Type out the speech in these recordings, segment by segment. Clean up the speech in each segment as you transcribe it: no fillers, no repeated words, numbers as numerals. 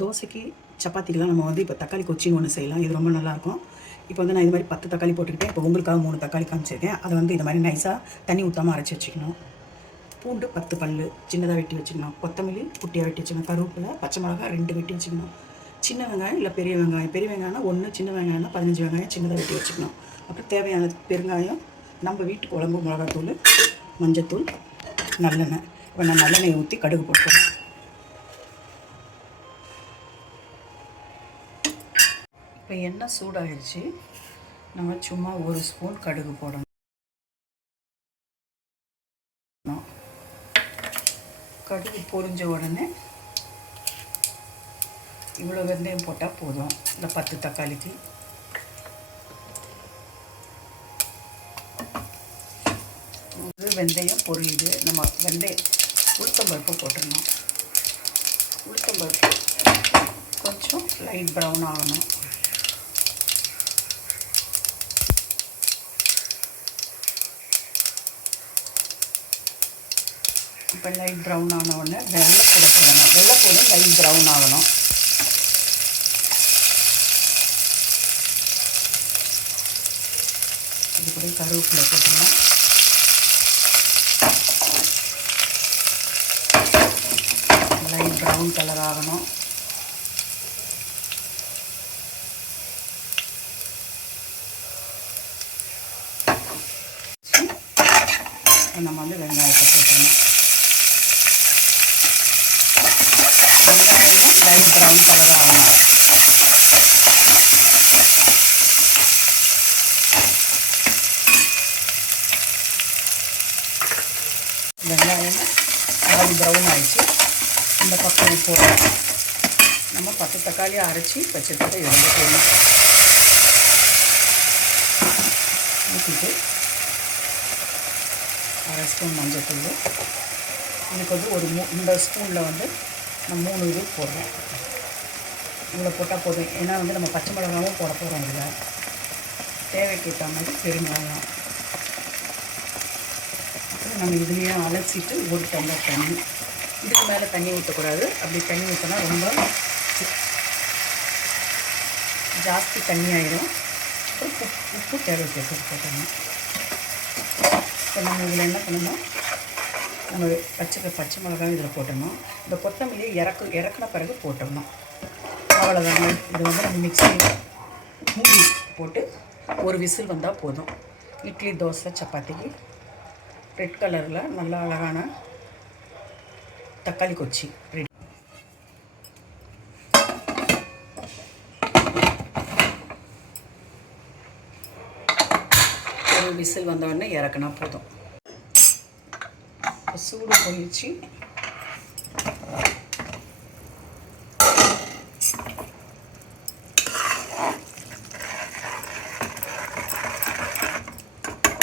தோசைக்கு சப்பாத்திக்கெலாம் நம்ம வந்து இப்போ தக்காளி கொச்சின்னு ஒன்று செய்யலாம். இது ரொம்ப நல்லாயிருக்கும். இப்போ வந்து நான் இது மாதிரி 10 தக்காளி போட்டுக்கிட்டேன். இப்போ உங்களுக்காக 3 தக்காளி காமிச்சிருக்கேன். அதை வந்து இந்த மாதிரி நைஸாக தண்ணி ஊற்றாமல் அரைச்சி வச்சுக்கணும். பூண்டு 10 பல் சின்னதாக வெட்டி வச்சுக்கணும். கொத்தமல்லி குட்டியாக வெட்டி வச்சுக்கணும். கருவேப்பிலை, பச்சை மிளகாய் 2 வெட்டி வச்சுக்கணும். சின்ன வெங்காயம் இல்லை பெரிய வெங்காயம், பெரிய வெங்காயம்னா 1, சின்ன வெங்காயம்னா 15 வெங்காயம் சின்னதாக வெட்டி வச்சுக்கணும். அப்புறம் தேவையான பெருங்காயம், நம்ம வீட்டு குழம்பு மிளகாத்தூள், மஞ்சத்தூள், நல்லெண்ணெய். இப்போ நான் நல்லெண்ணெய் ஊற்றி கடுகு போட்டுறேன். இப்போ எண்ணெய் சூடாகிடுச்சு. நம்ம சும்மா 1 ஸ்பூன் கடுகு போடணும். கடுகு பொரிஞ்ச உடனே இவ்வளோ வெந்தயம் போட்டால் போதும். இந்த 10 தக்காளிக்கு வெந்தயம் பொரியுது. நம்ம உளுத்தம்பருப்பு போட்டுடணும். உளுத்தம்பருப்பு கொஞ்சம் லைட் ப்ரௌன் ஆகணும். இப்போ லைட் ப்ரௌன் ஆன உடனே வெள்ளைப்பூடை போடணும். வெள்ளைப்பூடு லைட் ப்ரௌன் ஆகணும். இது கூட கருவேப்பிலை போட்டுடலாம். லைட் ப்ரௌன் கலர் ஆகணும். நம்ம வந்து வெங்காயத்தை போட்டுடணும். வெங்காயம் லைட் ப்ரௌன் கலர் ஆகணும். வெங்காயம் பாதி ப்ரௌன் ஆகிடுச்சு. இந்த பக்கம் போடுறோம். நம்ம 10 தக்காளி அரைச்சி வச்சுக்கிட்டு இருந்து போடணும். ஊற்றிட்டு 1/2 ஸ்பூன் மஞ்சத்தூள். இதுக்கு வந்து இந்த ஸ்பூனில் வந்து நான் 3 இது போடுறேன். இவ்வளோ போட்டால் போதும். ஏன்னா வந்து நம்ம பச்சை மிளகாவும் போட போகிறோம். இதில் தேவைக்கு ஏற்ற மாதிரி பெருங்காயம். அப்புறம் நம்ம இதுலேயும் அலசிட்டு 1 டம்ளர் தண்ணி. இதுக்கு மேலே தண்ணி ஊற்றக்கூடாது. அப்படி தண்ணி ஊற்றினா ரொம்ப ஜாஸ்தி தண்ணி ஆகிடும். அப்புறம் உப்பு தேவைக்கு போட்டணும். இப்போ நம்ம இதில் என்ன பண்ணணும், நம்ம பச்சை மிளகாய் இதில் போட்டணும். இந்த கொத்தமல்லியை இறக்குன பிறகு போட்டணும். அவ்வளோதாங்க. இது வந்து நம்ம மிக்ஸி மூடி போட்டு 1 விசில் வந்தால் போதும். இட்லி, தோசை, சப்பாத்திக்கு ரெட் கலரில் நல்லா அழகான தக்காளி கொச்சி ரெடி. ஒரு விசில் வந்தவுடனே இறக்குனா போதும். சூடு போயிடுச்சு.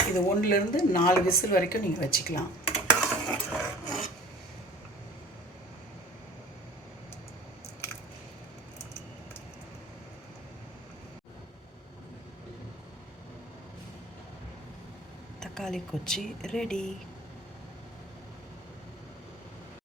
இது 1லேருந்து 4 விசில் வரைக்கும் நீங்கள் வச்சுக்கலாம். தக்காளி கொச்சி ரெடி.